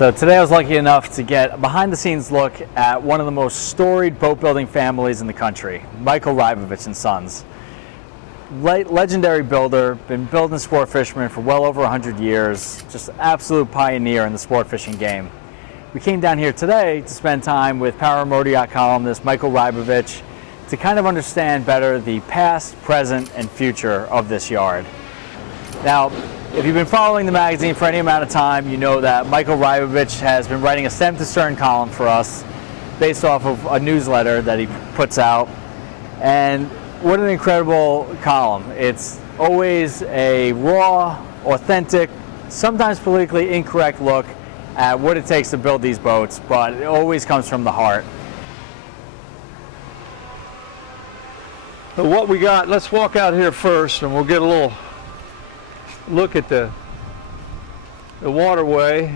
So today I was lucky enough to get a behind-the-scenes look at one of the most storied boat-building families in the country, Michael Rybovich and Sons. Legendary builder, been building sport fishermen for well over 100 years, just an absolute pioneer in the sport fishing game. We came down here today to spend time with Power Motoryacht columnist Michael Rybovich to kind of understand better the past, present, and future of this yard. Now, if you've been following the magazine for any amount of time, you know that Michael Rybovich has been writing a stem to stern column for us based off of a newsletter that he puts out. And what an incredible column. It's always a raw, authentic, sometimes politically incorrect look at what it takes to build these boats, but it always comes from the heart. So what we got, let's walk out here first and we'll get a little look at the waterway.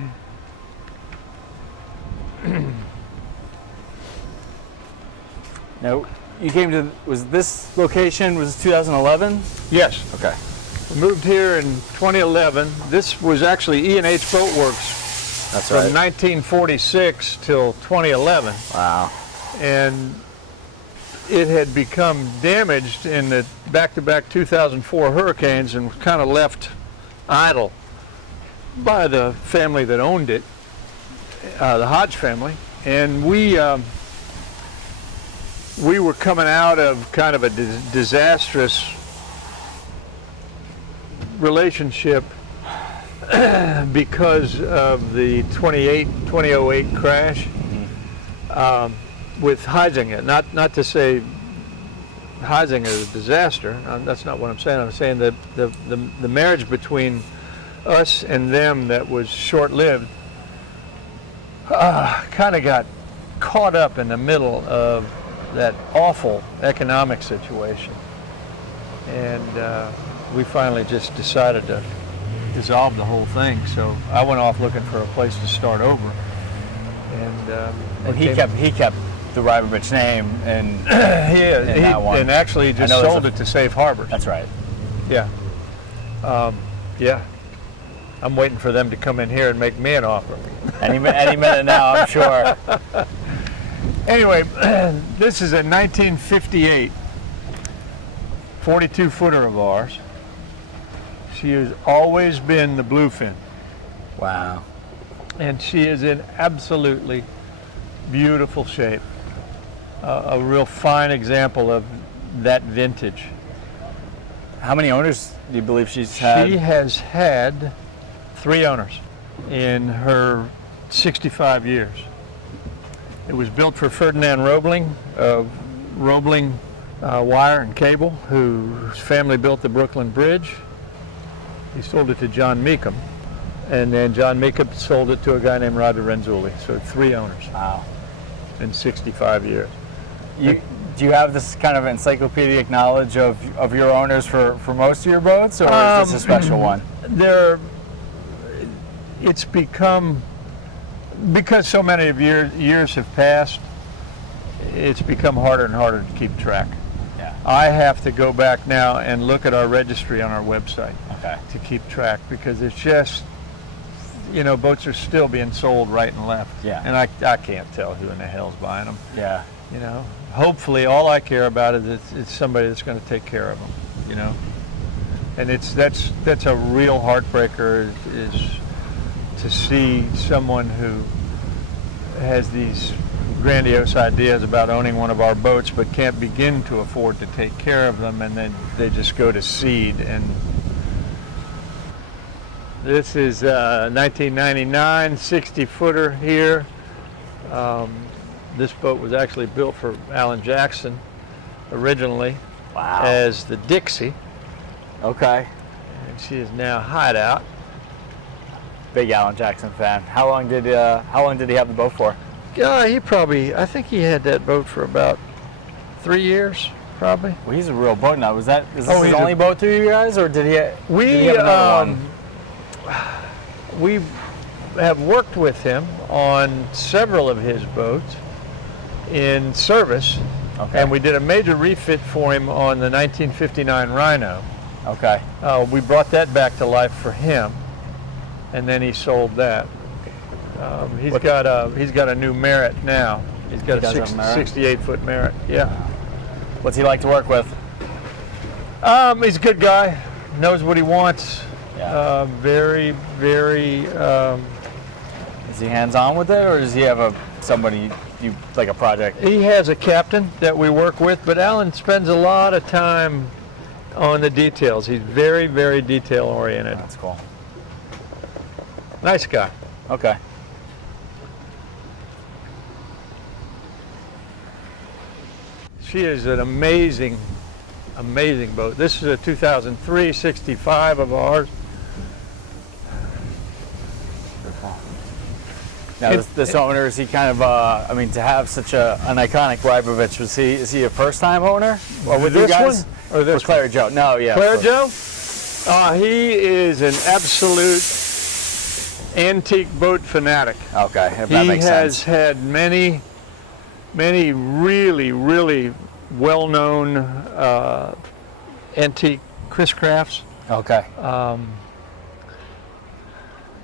Now, you came to, was this location, was 2011? Yes. Okay. We moved here in 2011. This was actually E&H Boat Works. That's from right. 1946 till 2011. Wow. And it had become damaged in the back-to-back 2004 hurricanes and was kind of left idle by the family that owned it, the Hodge family. And we were coming out of kind of a disastrous relationship because of the 2008 crash. With Heisinger, not to say Heisinger is a disaster. That's not what I'm saying. I'm saying that the marriage between us and them that was short-lived kind of got caught up in the middle of that awful economic situation, and we finally just decided to dissolve the whole thing. So I went off looking for a place to start over, and he kept the Rybovich name and that one. And actually just sold it to Safe Harbor. That's right. Yeah. Yeah. I'm waiting for them to come in here and make me an offer. Any minute now, I'm sure. Anyway, this is a 1958 42-footer of ours. She has always been the bluefin. Wow. And she is in absolutely beautiful shape. A real fine example of that vintage. How many owners do you believe she's had? She has had 3 owners in her 65 years. It was built for Ferdinand Roebling of Roebling Wire and Cable, whose family built the Brooklyn Bridge. He sold it to John Meekum, and then John Meekum sold it to a guy named Roger Renzulli. So 3 owners. Wow. In 65 years. Do you have this kind of encyclopedic knowledge of your owners for most of your boats, or is this a special one? It's become, because so many of years have passed, it's become harder and harder to keep track. Yeah. I have to go back now and look at our registry on our website to keep track, because it's just, boats are still being sold right and left. Yeah. And I can't tell who in the hell's buying them. Yeah. Hopefully all I care about is it's somebody that's going to take care of them, And that's a real heartbreaker, is to see someone who has these grandiose ideas about owning one of our boats but can't begin to afford to take care of them, and then they just go to seed. And this is 1999 60-footer here. This boat was actually built for Alan Jackson originally. Wow. As the Dixie. Okay. And she is now Hideout. Big Alan Jackson fan. How long did he have the boat for? I think he had that boat for about 3 years, probably. Well, he's a real boat now. Is this his only boat through you guys, or did he have another one? We have worked with him on several of his boats in service, and we did a major refit for him on the 1959 Rhino. Okay. We brought that back to life for him, and then he sold that. He's got a new Merit now. He's got He a does have a Merit? 68-foot Merit. Yeah. What's he like to work with? He's a good guy. Knows what he wants. Yeah. Very, very. Is he hands-on with it, or does he have somebody you like a project? He has a captain that we work with, but Alan spends a lot of time on the details. He's very, very detail-oriented. That's cool. Nice guy. Okay. She is an amazing, amazing boat. This is a 2003 65 of ours. Now, this owner, is he kind of, I mean, to have such an iconic Rybovich, is he a first-time owner? Or with you This guys? one? Or this Claire one? Joe? No, yeah. Claire Joe? He is an absolute antique boat fanatic. Okay, if that He makes has sense. had many, many really, really well-known antique Chris Crafts. Okay.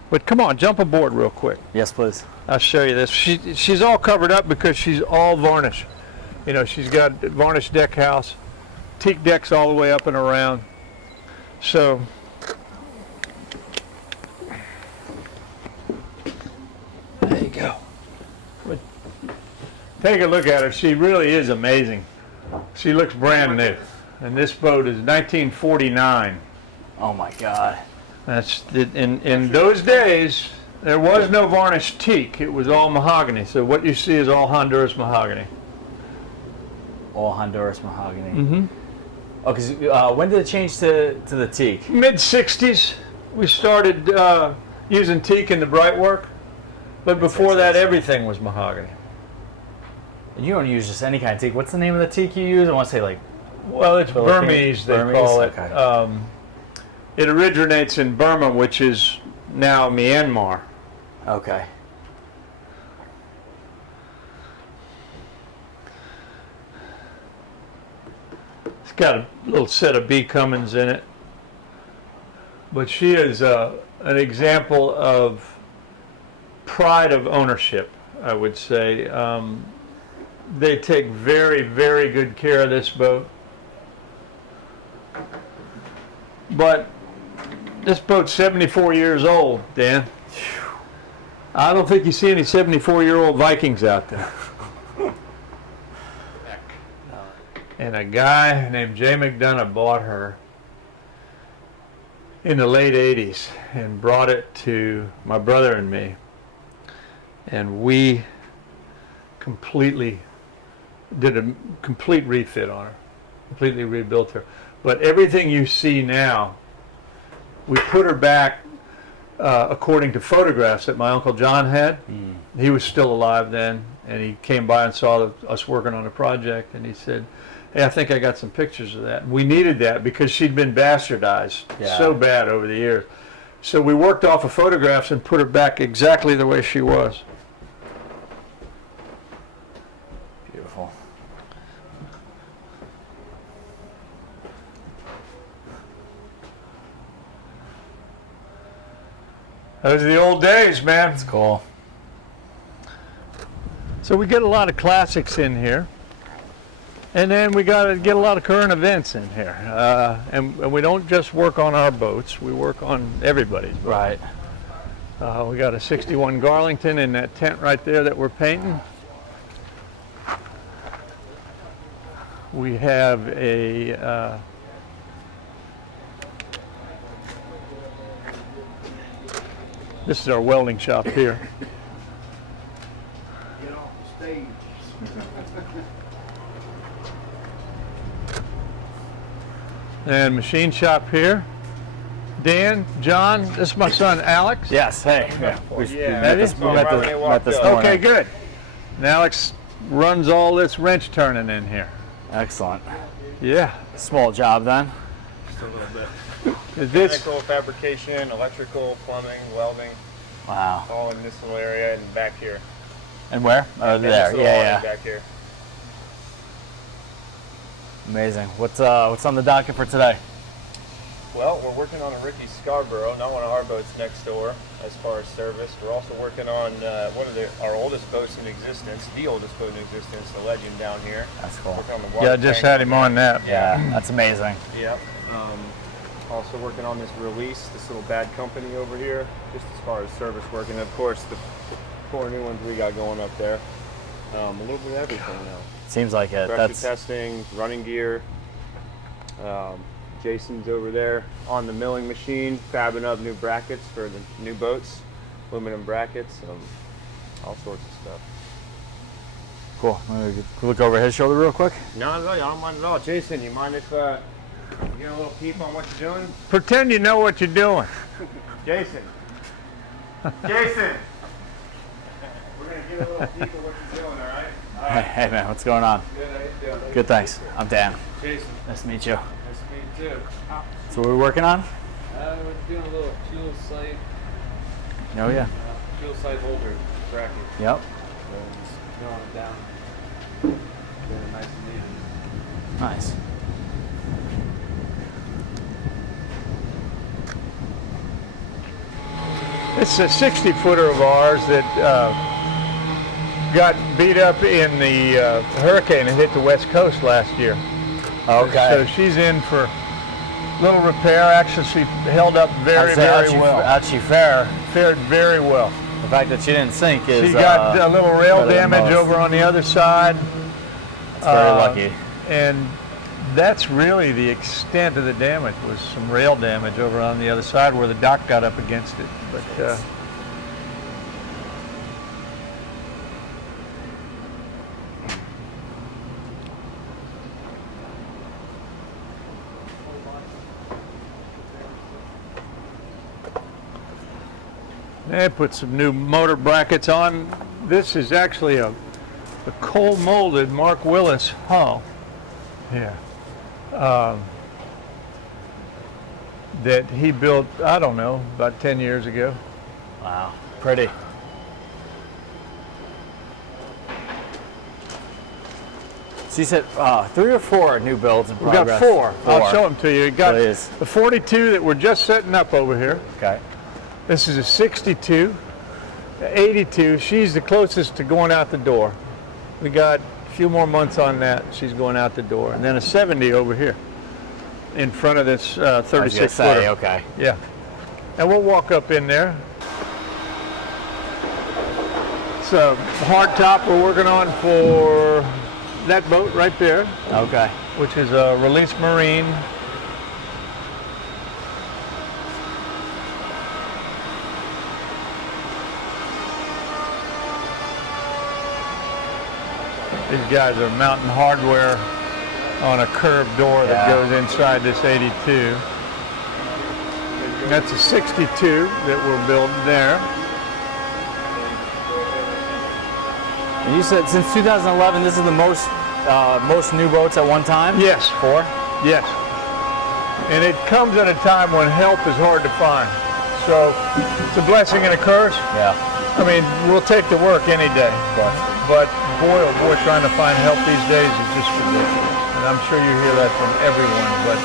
But come on, jump aboard real quick. Yes, please. I'll show you this. She's all covered up because she's all varnish. You know, she's got varnished deck house, teak decks all the way up and around. So, there you go. But take a look at her. She really is amazing. She looks brand new. And this boat is 1949. Oh my God. In those days, there was no varnished teak. It was all mahogany. So what you see is all Honduras mahogany. All Honduras mahogany. Mm-hmm. Oh, because when did it change to the teak? Mid 60s, we started using teak in the bright work, but before that, everything was mahogany. And you don't use just any kind of teak. What's the name of the teak you use? I want to say like. Well, it's Philippine- Burmese, they Burmese? call it. Okay. It originates in Burma, which is now Myanmar. Okay. It's got a little set of B. Cummins in it. But she is an example of pride of ownership, I would say. They take very, very good care of this boat. But this boat's 74 years old, Dan. I don't think you see any 74-year-old Vikings out there. And a guy named Jay McDonough bought her in the late 80s and brought it to my brother and me. And we did a complete refit on her, completely rebuilt her. But everything you see now, we put her back according to photographs that my Uncle John had. He was still alive then, and he came by and saw us working on a project, and he said, hey, I think I got some pictures of that. We needed that because she'd been bastardized so bad over the years. So we worked off of photographs and put her back exactly the way she was. Beautiful. Those are the old days, man. That's cool. So we get a lot of classics in here. And then we got to get a lot of current events in here. And we don't just work on our boats, we work on everybody's boat. Right. We got a 61 Garlington in that tent right there that we're painting. We have a this is our welding shop here. Get off the stage. And machine shop here. Dan, John, this is my son Alex. Yes. Hey. We met this right when they walked up. morning. Okay, good. And Alex runs all this wrench turning in here. Excellent. Yeah. Small job then. Just a little bit. Is this Mechanical, fabrication, electrical, plumbing, welding, Wow. all in this little area and back here. And where? Oh, And this there. little Yeah, awning yeah. Back here. Amazing. What's on the docket for today? Well, we're working on a Ricky Scarborough, not one of our boats next door, as far as service. We're also working on one of our oldest boats in existence, the oldest boat in existence, the Legend down here. That's cool. Working on the water Yeah, I just tank had him on that. Yeah, that's amazing. Yep. Also working on this Release, this little bad company over here, just as far as service work, and of course the 4 new ones we got going up there. A little bit of everything now. Seems like it. Pressure That's testing, running gear. Jason's over there on the milling machine, fabbing up new brackets for the new boats, aluminum brackets, all sorts of stuff. cool. I'm gonna look over his shoulder real quick. No, I don't mind at all. Jason, you mind if you get a little peep on what you're doing? Pretend you know what you're doing. Jason. Jason. We're gonna get a little peek of what you're doing, all right? All right. Hey man, what's going on? Good, how you doing? Good, thanks. I'm Dan. Jason. Nice to meet you. Nice to meet you too. So what are we working on? We're doing a little fuel sight, Oh yeah. fuel sight holder bracket. Yep. So just throwing it down, doing it nice and easy. Nice. It's a 60-footer of ours that got beat up in the hurricane that hit the West Coast last year. Okay. So she's in for a little repair. Actually, she held up very, very well. How'd she fare? Fared very well. The fact that she didn't sink is She got a little rail better than damage most. over on the other side. That's very lucky. And that's really the extent of the damage, was some rail damage over on the other side where the dock got up against it. But they put some new motor brackets on. This is actually a coal molded Mark Willis hull. Yeah. That he built, I don't know, about 10 years ago. Wow. Pretty. So you said 3 or 4 new builds in We got progress? 4. I'll show them to you. We got Please. the 42 that we're just setting up over here. Okay. This is a 62, the 82. She's the closest to going out the door. We got a few more months on that. She's going out the door. And then a 70 over here in front of this 36 footer. Okay. Yeah. And we'll walk up in there. It's a hard top we're working on for that boat right there, Okay. which is a Release Marine. These guys are mounting hardware on a curved door that Yeah. goes inside this 82. That's a 62 that we're building there. And you said since 2011, this is the most new boats at one time? Yes. 4? Yes. And it comes at a time when help is hard to find. So it's a blessing and a curse. Yeah. I mean, we'll take the work any day. But boy, oh boy, trying to find help these days is just ridiculous. And I'm sure you hear that from everyone. But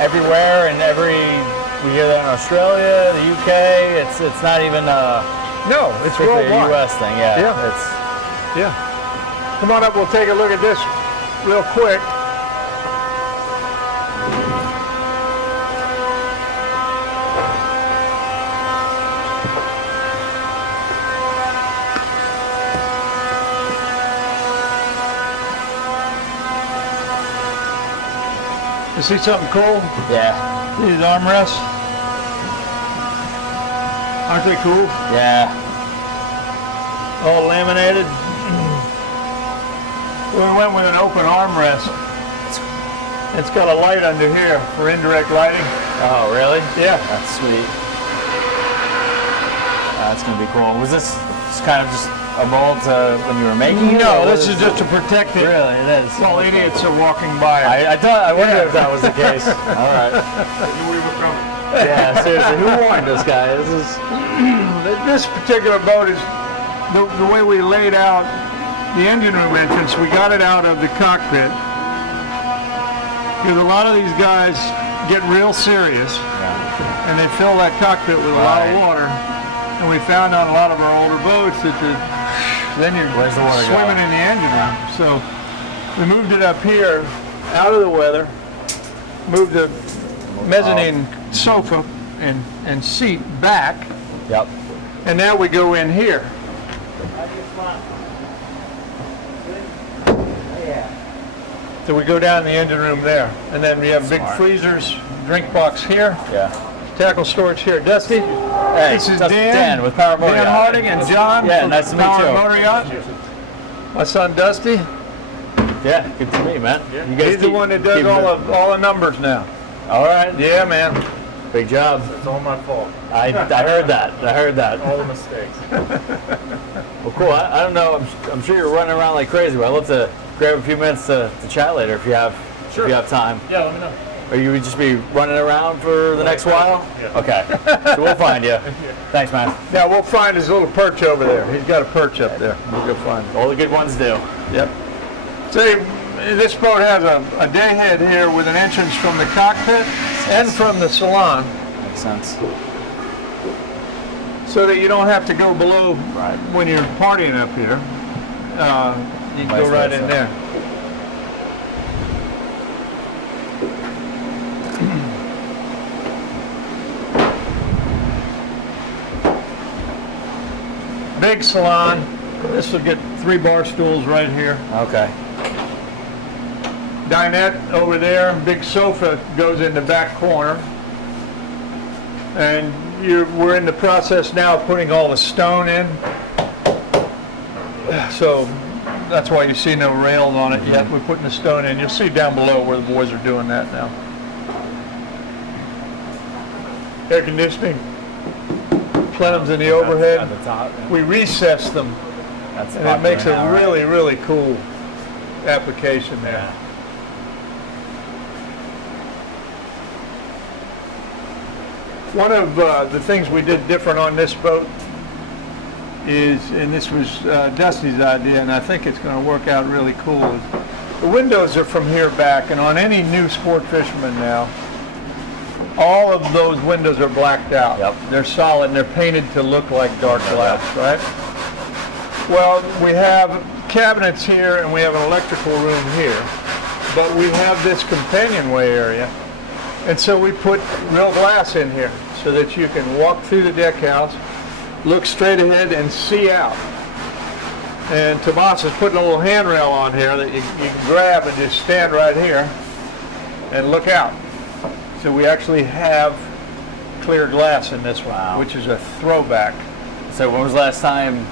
Everywhere and we hear that in Australia, the UK. It's not even no, it's strictly a worldwide. US thing. Yeah. Yeah. It's Yeah. Come on up, we'll take a look at this real quick. You see something cool? yeah. These armrests. Aren't they cool? Yeah. All laminated. We went with an open armrest. It's got a light under here for indirect lighting. Oh, really? Yeah. That's sweet. That's gonna be cool. Was this kind of just a mold when you were making it? No, or this is just to protect it. Really, it is. Well, idiots are walking by. I wondered Yeah. if that was the case. All right. Knew we were coming. Yeah, seriously, who warned this guy? This particular boat is the way we laid out the engine room entrance. We got it out of the cockpit because a lot of these guys get real serious, and they fill that cockpit with a lot of water. And we found on a lot of our older boats that then you're Where's the water swimming going? in the engine room. So we moved it up here, out of the weather, moved the mezzanine sofa and seat back, Yep. and now we go in here. So we go down in the engine room there, and then we have big Smart. freezers, drink box here, Yeah. tackle storage here. Dusty, Hey, this is that's Dan with Power Motoryacht. Dan Harding and John Yeah, from nice to meet Power you. Motoryacht. My son Dusty, Yeah, good to meet you, man. You guys he's the keep- one that does keep all the numbers now. All right. Yeah, man. Big job. It's all my fault. I heard that. I heard that. All the mistakes. Well, cool. I don't know. I'm sure you're running around like crazy, but I'd love to grab a few minutes to chat later if you have time. Yeah, let me know. Or you would just be running around for the next while? Yeah. Okay. So we'll find you. Thanks, man. Now we'll find his little perch over there. He's got a perch up there. We'll go find him. All the good ones do. Yep. See, this boat has a day head here with an entrance from the cockpit and from the salon, Makes sense. so that you don't have to go below Right. when you're partying up here. You can Vice go right versa. in there. Big salon. This will get 3 bar stools right here. Okay. Dinette over there, big sofa goes in the back corner. And we're in the process now of putting all the stone in. So that's why you see no rails on it yet. We're putting the stone in. You'll see down below where the boys are doing that now. Air conditioning, plenums in the At overhead. the top. We recess them, That's and it makes a popular now, right? really, really cool application there. One of the things we did different on this boat is, and this was Dusty's idea, and I think it's going to work out really cool, is the windows are from here back, and on any new sport fisherman now, all of those windows are blacked out. Yep. They're solid, and they're painted to look like dark glass, right? Well, we have cabinets here, and we have an electrical room here, but we have this companionway area. And so we put real glass in here so that you can walk through the deck house, look straight ahead and see out. And Tomas is putting a little handrail on here that you can grab and just stand right here and look out. So we actually have clear glass in this one, Wow. which is a throwback. So when was the last time?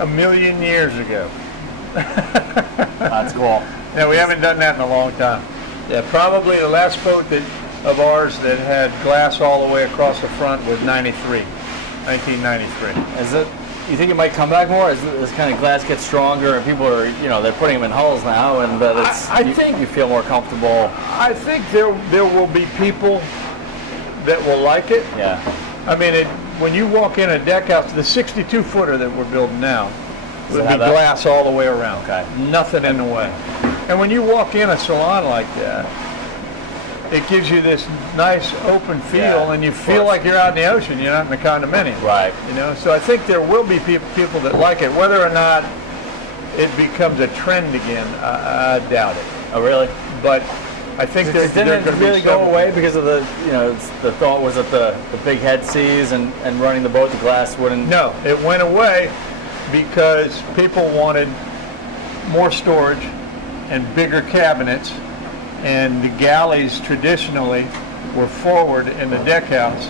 1,000,000 years ago. That's cool. No, we haven't done that in a long time. Yeah, probably the last boat of ours that had glass all the way across the front was 1993. Is it? You think it might come back more as this kind of glass gets stronger and people are, they're putting them in hulls now, and that it's I think you feel more comfortable. I think there will be people that will like it. Yeah. I mean, when you walk in a deck house, the 62-footer that we're building now will be have that? glass all the way around. Okay. Nothing in the way. And when you walk in a salon like that, it gives you this nice open feel, Yeah, and you of feel course. like you're out in the ocean. You're not in the condominium. Right. So I think there will be people that like it. Whether or not it becomes a trend again, I doubt it. Oh, really? But I think there Didn't going it to be really go several- away because of the thought was that the big head seas and running the boat, the glass wouldn't. No, it went away because people wanted more storage and bigger cabinets, and the galleys traditionally were forward in the deck house,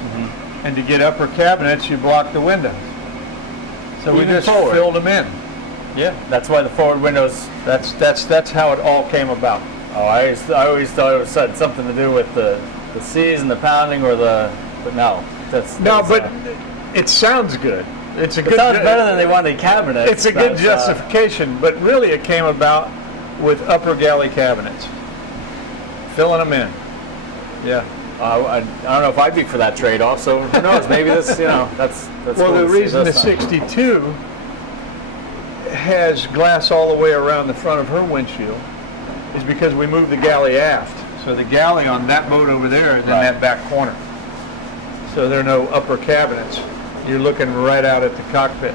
and to get upper cabinets, you block the windows. So we Even just forward? filled them in. Yeah, That's why the forward windows. that's how it all came about. Oh, I always thought it had something to do with the seas and the pounding but no. But it sounds good. It's a It good. sounds better than they wanted cabinets. It's a good That's, justification, but really it came about with upper galley cabinets, filling them in. Yeah. I don't know if I'd be for that trade-off. So who knows? Maybe this, that's. Well, cool the to see reason the this time. 62 has glass all the way around the front of her windshield is because we moved the galley aft. So So the galley on that boat over there is in Right. that back corner. So there are no upper cabinets. You're looking right out at the cockpit,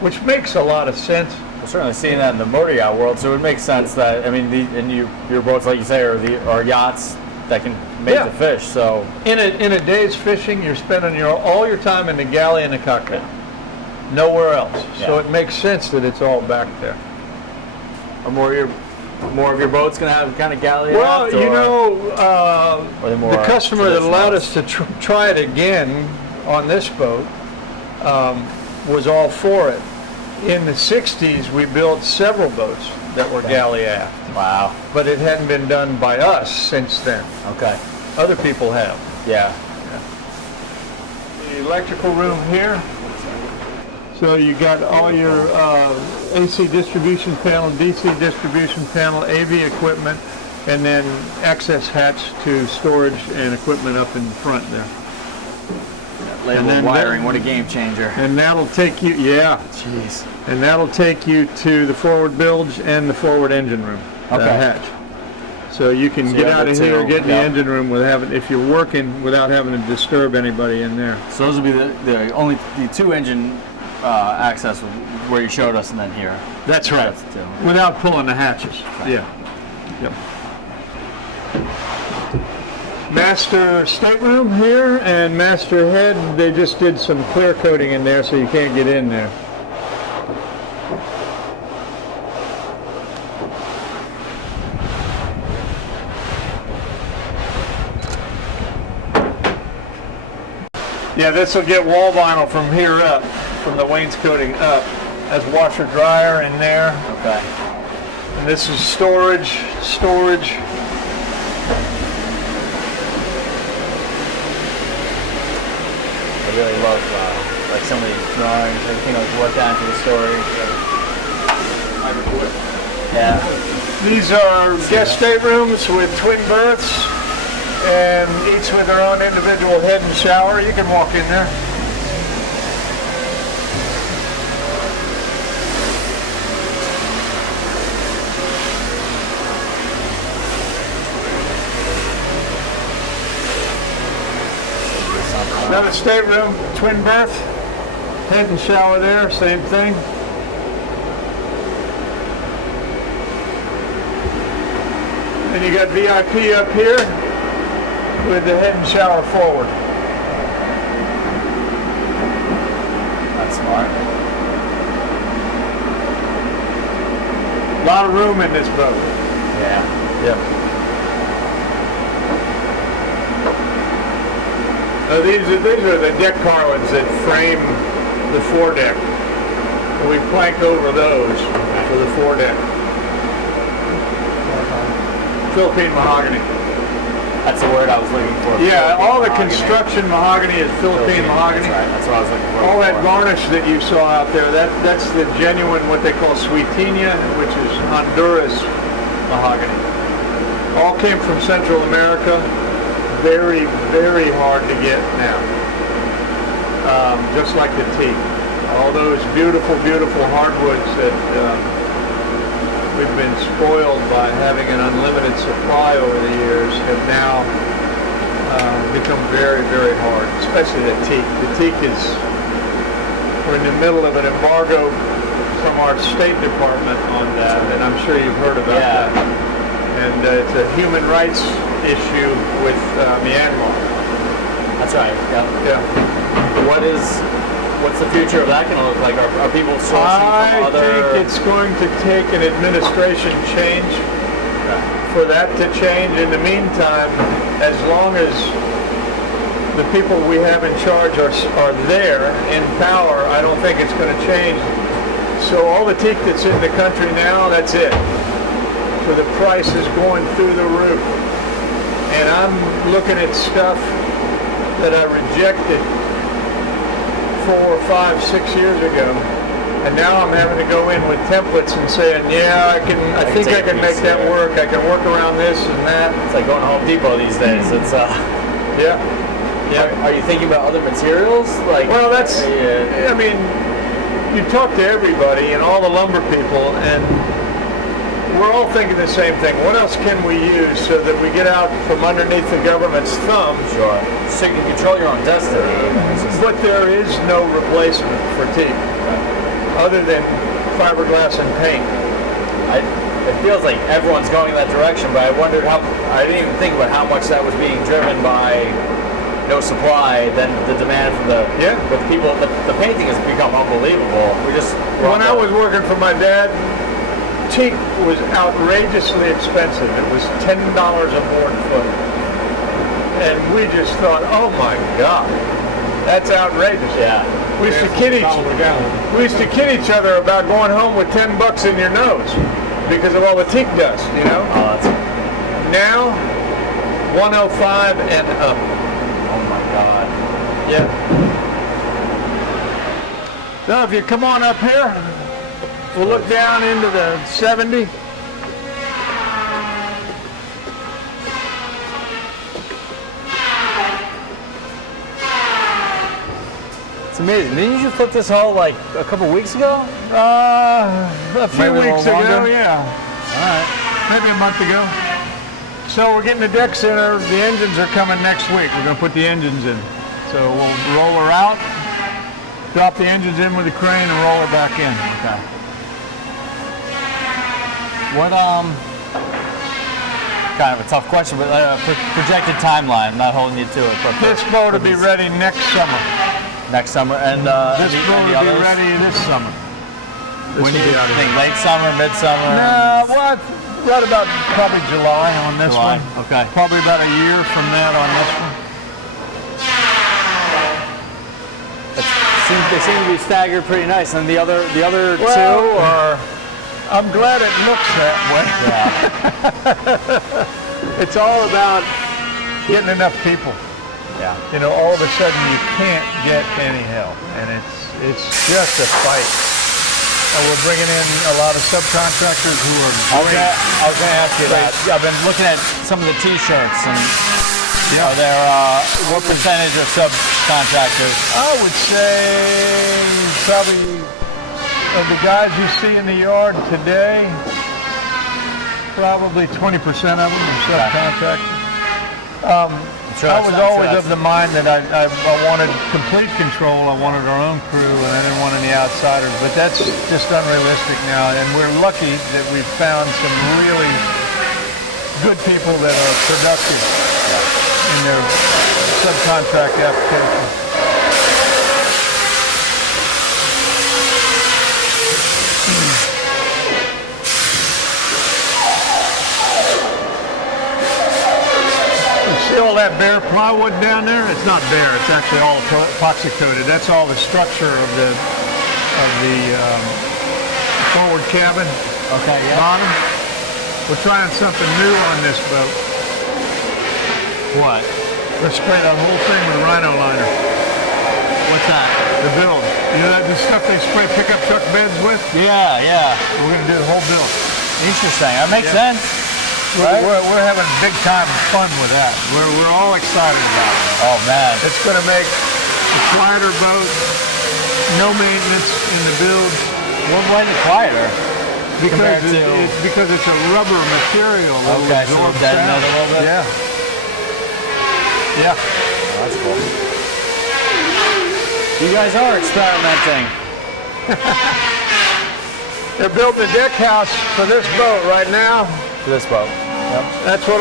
which makes a lot of sense. We're certainly seeing that in the motoryacht world, so it makes sense that, I mean, your boats, like you say, are yachts that can make Yeah. the fish. So In a day's fishing, you're spending all your time in the galley and the cockpit, nowhere else. So Yeah. it makes sense that it's all back there. are more of your boats going to have kind of galley? Well, aft, you or- know, or they're more the customer that allowed us traditional? to try it again on this boat was all for it. In the 60s, we built several boats that were galley aft, Wow. but it hadn't been done by us since then. Okay. Other people have. Yeah. The electrical room here. So you got all your AC distribution panel, DC distribution panel, AV equipment, and then access hatch to storage and equipment up in the front there. Labeled then wiring, that- what a game changer. And that'll take you, yeah, Jeez. and that'll take you to the forward bilge and the forward engine room, that Okay. hatch. So you can So you get have out the of here, two, get in the yeah. engine room if you're working without having to disturb anybody in there. So those will be the only the two engine access where you showed us, and then here. That's right. That's the two. Without pulling the hatches. Yeah. Yep. Master stateroom here and master head. They just did some clear coating in there, so you can't get in there. Yeah, this will get wall vinyl from here up, from the wainscoting up. That's washer dryer in there. Okay. And this is storage. I really love like some of these drawings, everything like worked out into the story. Yeah. These are guest staterooms with twin berths, and each with their own individual head and shower. You can walk in there. Another stateroom, twin berth, head and shower there, same thing. And you got VIP up here with the head and shower forward. That's smart. A lot of room in this boat. Yeah. Yep. These are the deck carlins that frame the foredeck. We plank over those for the foredeck. Philippine mahogany. That's the word I was looking for. Yeah, all the Mahogany. construction mahogany is Philippine mahogany. That's right. That's what I was looking for. All that before. varnish that you saw out there, that's the genuine, what they call Sweetenia, which is Honduras mahogany. All came from Central America. Very, very hard to get now. Just like the teak. All those beautiful, beautiful hardwoods that we've been spoiled by having an unlimited supply over the years have now become very, very hard, especially the teak. The teak is, we're in the middle of an embargo from our State Department on that, and I'm sure you've heard about that. And it's a human rights issue with Myanmar. That's right. Yeah. Yeah. What's the future of that going to look like? Are people sourcing I from other? think it's going to take an administration change for that to change. In the meantime, as long as the people we have in charge are there in power, I don't think it's going to change. So all the teak that's in the country now, that's it. So the price is going through the roof. And I'm looking at stuff that I rejected 4, 5, 6 years ago. And now I'm having to go in with templates and saying, yeah, I think I can make that work. I can work around this and that. It's like going to Home Depot these days. It's Yeah. Yeah. Are you thinking about other materials? Like, Well, that's, I mean, you talk to everybody and all the lumber people, and we're all thinking the same thing. What else can we use so that we get out from underneath the government's thumb? Sure. So you can control your own destiny. But there is no replacement for teak other than fiberglass and paint. It feels like everyone's going in that direction, but I wondered I didn't even think about how much that was being driven by no supply, then the demand from with people. The painting has become unbelievable. When I was working for my dad, teak was outrageously expensive. It was $10 a board foot. And we just thought, oh my God, that's outrageous. Yeah. We used to kid each other about going home with $10 in your nose because of all the teak dust, you know? Oh, that's... Now, 105 and up. Oh my God. Yeah. So if you come on up here, we'll look down into the 70. It's amazing. Didn't you just flip this hull like a couple weeks ago? A few Maybe a weeks little ago, longer? yeah. All right. Maybe a month ago. So we're getting the deck center. The engines are coming next week. We're going to put the engines in. So we'll roll her out, drop the engines in with the crane, and roll her back in. Okay. What kind of a tough question, but projected timeline. I'm not holding you to it. But This boat will be ready next summer. next summer, and This boat will be ready this summer. When do you think? Late summer, midsummer? No, what? Right about probably July on this July. one. Okay. Probably about a year from that on this one. They seem to be staggered pretty nice, and the other two Well, are. I'm glad it looks that way. Yeah. It's all about getting enough people. Yeah. You know, all of a sudden you can't get any help, and it's just a fight. And we're bringing in a lot of subcontractors who are great. I was gonna ask you that. I've been looking at some of the T-shirts, and are there what percentage of subcontractors? I would say probably of the guys you see in the yard today, probably 20% of them are subcontractors. I was always of the mind that I wanted complete control. I wanted our own crew, and I didn't want any outsiders. But that's just unrealistic now. And we're lucky that we've found some really good people that are productive in their subcontract application. See all that bare plywood down there? It's not bare. It's actually all epoxy coated. That's all the structure of the forward cabin. Okay. Yeah. Bottom. We're trying something new on this boat. What? We're spraying that whole thing with rhino liner. What's that? The build. You know that the stuff they spray pickup truck beds with? Yeah. Yeah. We're going to do the whole build. Interesting. That makes sense. Right? We're having big time fun with that. We're all excited about it. Oh man. It's going to make a quieter boat, no maintenance in the build. What way the quieter? Because it's a rubber material. Okay, so we'll deaden it a little bit? Yeah. Yeah. Oh, that's cool. You guys are experimenting. They're building a deck house for this boat right now. For this boat. Yep. That's what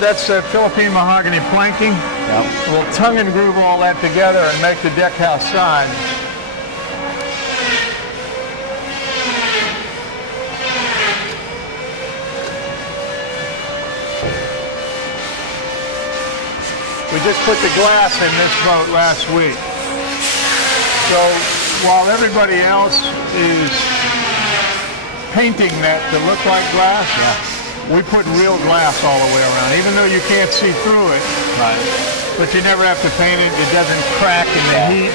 that's Philippine mahogany planking. Yep. We'll tongue and groove all that together and make the deck house side. We just put the glass in this boat last week. So while everybody else is painting that to look like glass, we put real glass all the way around, even though you can't see through it. Right. But you never have to paint it. It doesn't crack in the heat.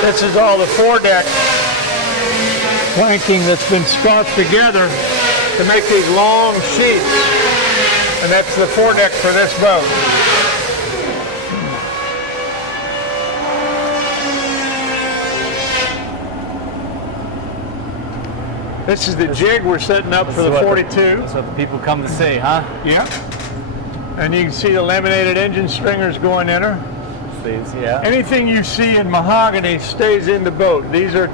This is all the foredeck planking that's been scarfed together to make these long sheets. And that's the foredeck for this boat. This is the jig we're setting up for the 42. That's what the people come to see, huh? Yeah. And you can see the laminated engine stringers going in her. These, yeah. Anything you see in mahogany stays in the boat. These are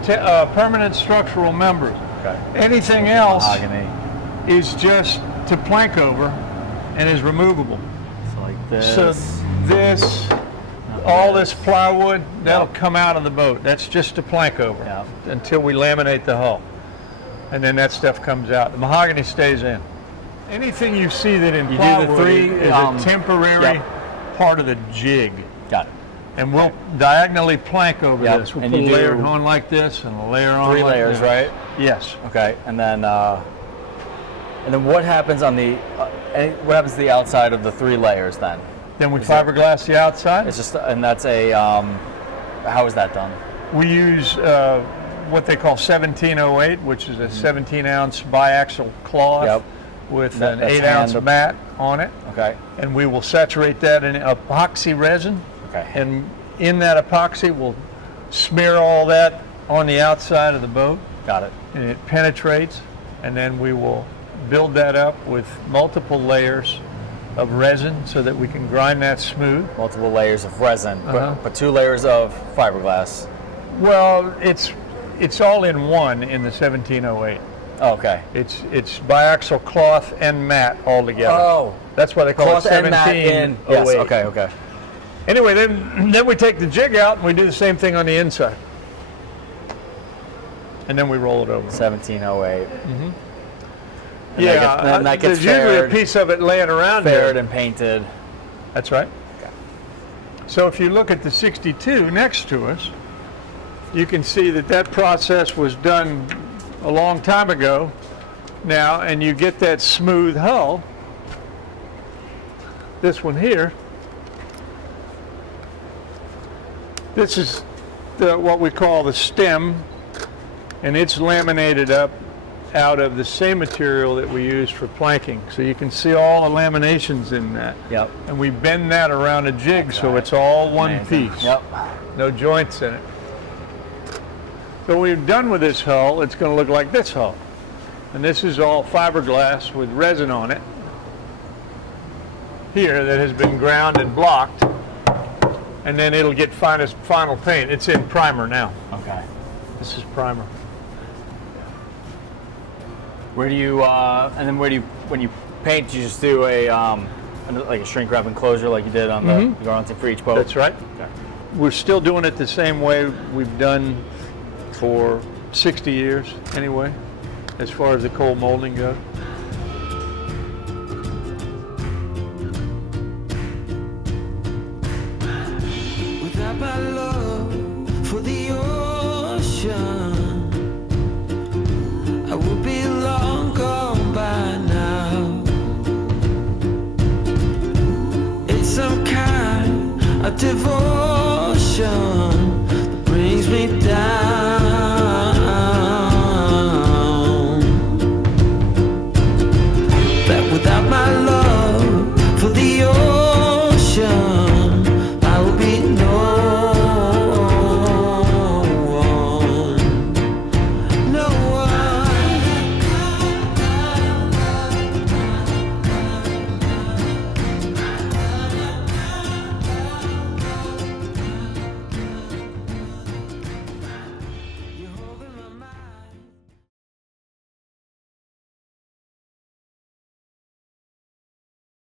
permanent structural members. Okay. Anything else Mahogany. is just to plank over and is removable. So like this. So this, all this plywood, that'll come out of the boat. That's just to plank over until we laminate the hull. And then that stuff comes out. The mahogany stays in. Anything you see that in plywood is a temporary part of the jig. Got it. And we'll diagonally plank over this. We'll And put a you layer do on like this and a layer on 3 like layers, this. right? Yes. Okay. And then what happens on the what happens to the outside of the 3 layers then? Then we fiberglass the outside. It's just, and that's a how is that done? We use what they call 1708, which is a 17-ounce biaxial cloth with an 8-ounce mat on it. Okay. And we will saturate that in epoxy resin. Okay. And in that epoxy, we'll smear all that on the outside of the boat. Got it. And it penetrates, and then we will build that up with multiple layers of resin so that we can grind that smooth. Multiple layers of resin, but 2 layers of fiberglass. Well, it's all in one in the 1708. Oh, okay. It's biaxial cloth and mat all together. Oh, that's why they call cloth it and mat 1708. in. Yes. Okay. Okay. Anyway, then we take the jig out and we do the same thing on the inside, and then we roll it over. 1708. Mm-hmm. Yeah, that gets there's usually a piece of it laying around faired there. and painted. That's right. Okay. So if you look at the 62 next to us, you can see that process was done a long time ago now, and you get that smooth hull. This one here, this is what we call the stem, and it's laminated up out of the same material that we use for planking. So you can see all the laminations in that. Yep. And we bend that around a jig so it's all one piece. Yep. No joints in it. So when we're done with this hull, it's going to look like this hull. And this is all fiberglass with resin on it here that has been ground and blocked. And then it'll get final paint. It's in primer now. Okay. This is primer. Where do you and then when you paint, you just do a like a shrink wrap enclosure like you did on the garlanting for each boat? That's right. Okay. We're still doing it the same way we've done for 60 years anyway, as far as the cold molding goes. Without my love for the ocean,